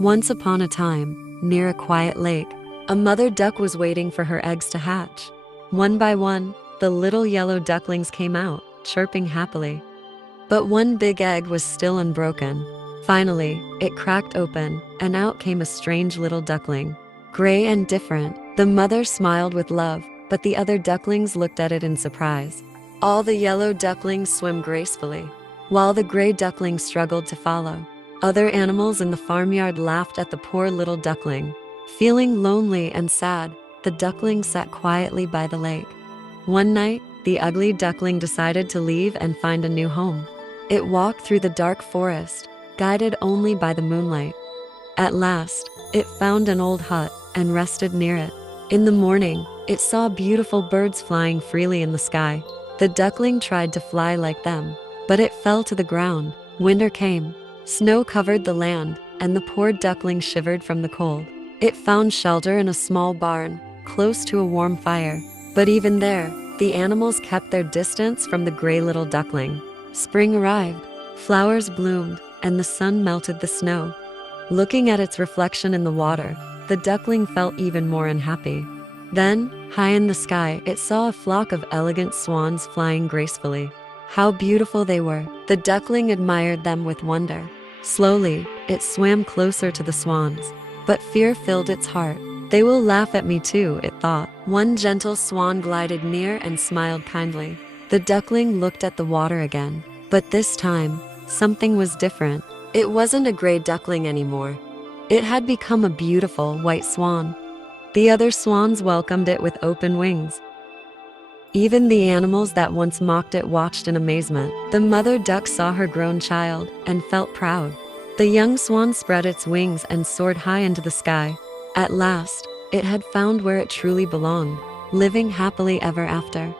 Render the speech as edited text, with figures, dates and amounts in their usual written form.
Once upon a time, near a quiet lake, a mother duck was waiting for her eggs to hatch. One by one, the little yellow ducklings came out, chirping happily. But one big egg was still unbroken. Finally, it cracked open, and out came a strange little duckling. Gray and different, the mother smiled with love, but the other ducklings looked at it in surprise. All the yellow ducklings swam gracefully, while the gray duckling struggled to follow. Other animals in the farmyard laughed at the poor little duckling. Feeling lonely and sad, the duckling sat quietly by the lake. One night, the ugly duckling decided to leave and find a new home. It walked through the dark forest, guided only by the moonlight. At last, it found an old hut and rested near it. In the morning, it saw beautiful birds flying freely in the sky. The duckling tried to fly like them, but it fell to the ground. Winter came. Snow covered the land, and the poor duckling shivered from the cold. It found shelter in a small barn, close to a warm fire. But even there, the animals kept their distance from the gray little duckling. Spring arrived, flowers bloomed, and the sun melted the snow. Looking at its reflection in the water, the duckling felt even more unhappy. Then, high in the sky, it saw a flock of elegant swans flying gracefully. How beautiful they were! The duckling admired them with wonder. Slowly, it swam closer to the swans, but fear filled its heart. They will laugh at me too, it thought. One gentle swan glided near and smiled kindly. The duckling looked at the water again, but this time, something was different. It wasn't a gray duckling anymore. It had become a beautiful white swan. The other swans welcomed it with open wings. Even the animals that once mocked it watched in amazement. The mother duck saw her grown child and felt proud. The young swan spread its wings and soared high into the sky. At last, it had found where it truly belonged, living happily ever after.